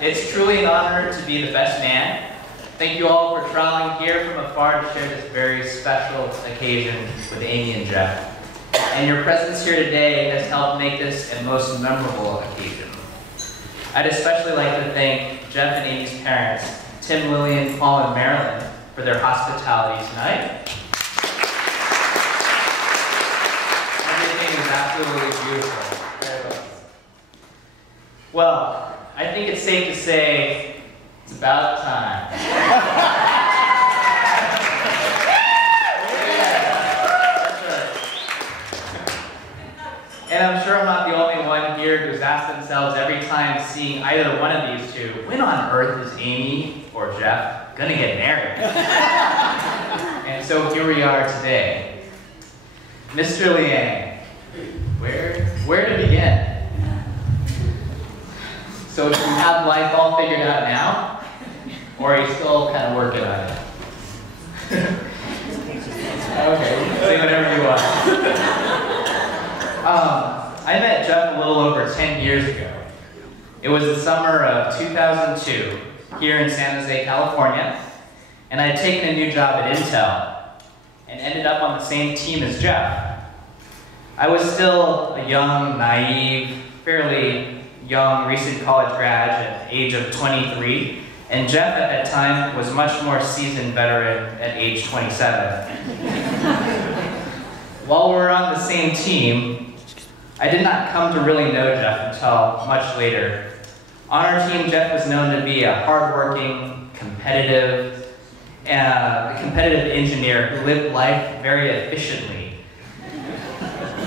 It's truly an honor to be the best man. Thank you all for traveling here from afar to share this very special occasion with Amy and Jeff. And your presence here today has helped make this a most memorable occasion. I'd especially like to thank Jeff and Amy's parents, Tim, Lillian, Paul, and Marilyn, for their hospitality tonight. Everything is absolutely beautiful. Well, I think it's safe to say it's about time. And I'm sure I'm not the only one here who's asked themselves every time seeing either one of these two, when on earth is Amy or Jeff gonna get married? And so here we are today. Mr. Liang, where to begin? So do you have life all figured out now? Or are you still kind of working on it? Okay, say whatever you want. I met Jeff a little over 10 years ago. It was the summer of 2002 here in San Jose, California, and I had taken a new job at Intel and ended up on the same team as Jeff. I was still a young, naive, fairly young, recent college grad at the age of 23, and Jeff at that time was much more seasoned veteran at age 27. While we were on the same team, I did not come to really know Jeff until much later. On our team, Jeff was known to be a hardworking, competitive engineer who lived life very efficiently.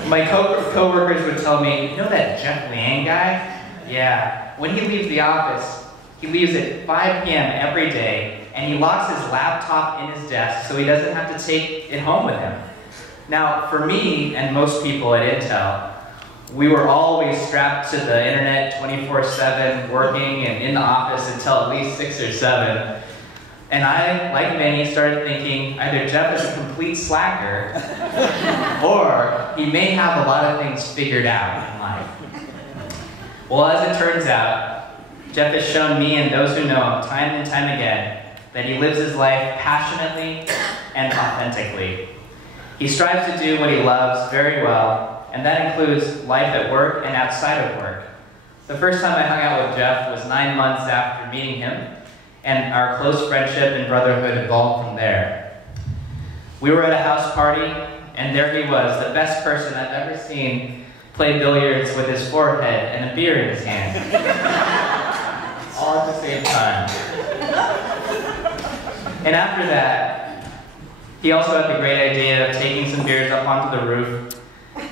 My co-workers would tell me, you know that Jeff Liang guy? Yeah, when he leaves the office, he leaves at 5 p.m. every day, and he locks his laptop in his desk so he doesn't have to take it home with him. Now, for me and most people at Intel, we were always strapped to the internet 24/7, working and in the office until at least 6 or 7. And I, like many, started thinking either Jeff is a complete slacker, or he may have a lot of things figured out in life. Well, as it turns out, Jeff has shown me and those who know him time and time again that he lives his life passionately and authentically. He strives to do what he loves very well, and that includes life at work and outside of work. The first time I hung out with Jeff was 9 months after meeting him, and our close friendship and brotherhood evolved from there. We were at a house party, and there he was, the best person I've ever seen play billiards with his forehead and a beer in his hand. All at the same time. And after that, he also had the great idea of taking some beers up onto the roof,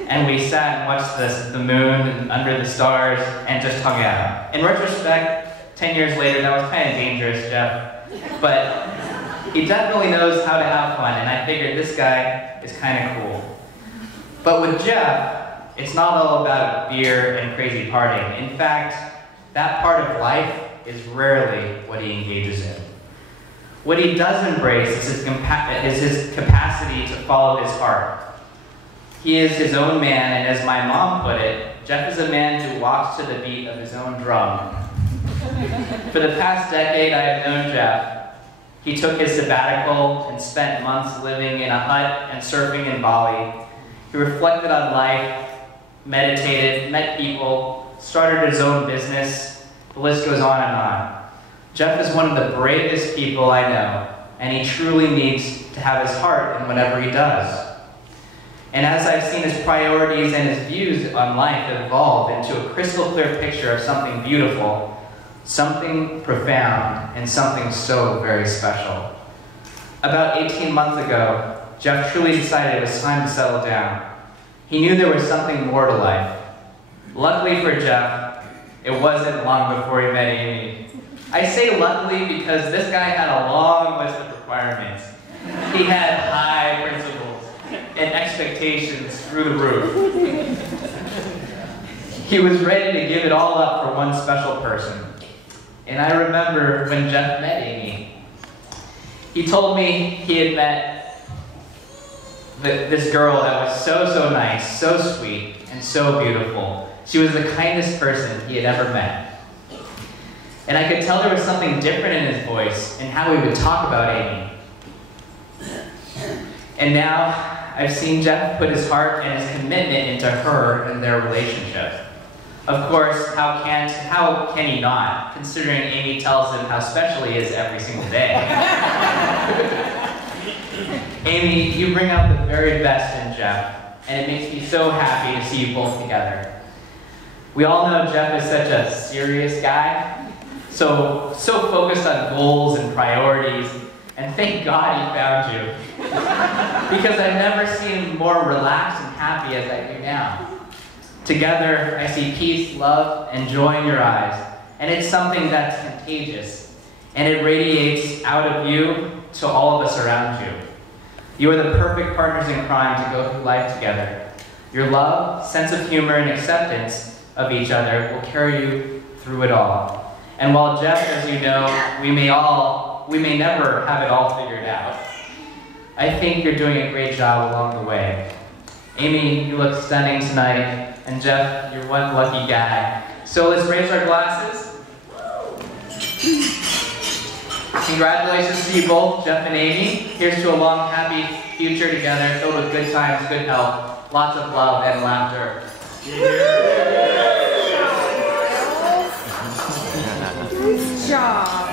and we sat and watched the moon and under the stars and just hung out. In retrospect, 10 years later, that was kind of dangerous, Jeff. But he definitely knows how to have fun, and I figured this guy is kind of cool. But with Jeff, it's not all about beer and crazy partying. In fact, that part of life is rarely what he engages in. What he does embrace is his capacity to follow his heart. He is his own man, and as my mom put it, Jeff is a man who walks to the beat of his own drum. For the past decade I have known Jeff. He took his sabbatical and spent months living in a hut and surfing in Bali. He reflected on life, meditated, met people, started his own business. The list goes on and on. Jeff is one of the bravest people I know, and he truly needs to have his heart in whatever he does. And as I've seen his priorities and his views on life evolve into a crystal clear picture of something beautiful, something profound, and something so very special. About 18 months ago, Jeff truly decided it was time to settle down. He knew there was something more to life. Luckily for Jeff, it wasn't long before he met Amy. I say luckily because this guy had a long list of requirements. He had high principles and expectations through the roof. He was ready to give it all up for one special person. And I remember when Jeff met Amy, he told me he had met this girl that was so nice, so sweet, and so beautiful. She was the kindest person he had ever met. And I could tell there was something different in his voice and how he would talk about Amy. And now I've seen Jeff put his heart and his commitment into her and their relationship. Of course, how can he not, considering Amy tells him how special he is every single day. Amy, you bring out the very best in Jeff, and it makes me so happy to see you both together. We all know Jeff is such a serious guy, so focused on goals and priorities, and thank God he found you. Because I've never seen him more relaxed and happy as I do now. Together, I see peace, love, and joy in your eyes, and it's something that's contagious, and it radiates out of you to all of us around you. You are the perfect partners in crime to go through life together. Your love, sense of humor, and acceptance of each other will carry you through it all. And while Jeff, as you know, we may never have it all figured out, I think you're doing a great job along the way. Amy, you look stunning tonight, and Jeff, you're one lucky guy. So let's raise our glasses. Congratulations to you both, Jeff and Amy. Here's to a long, happy future together, filled with good times, good health, lots of love and laughter. Good job.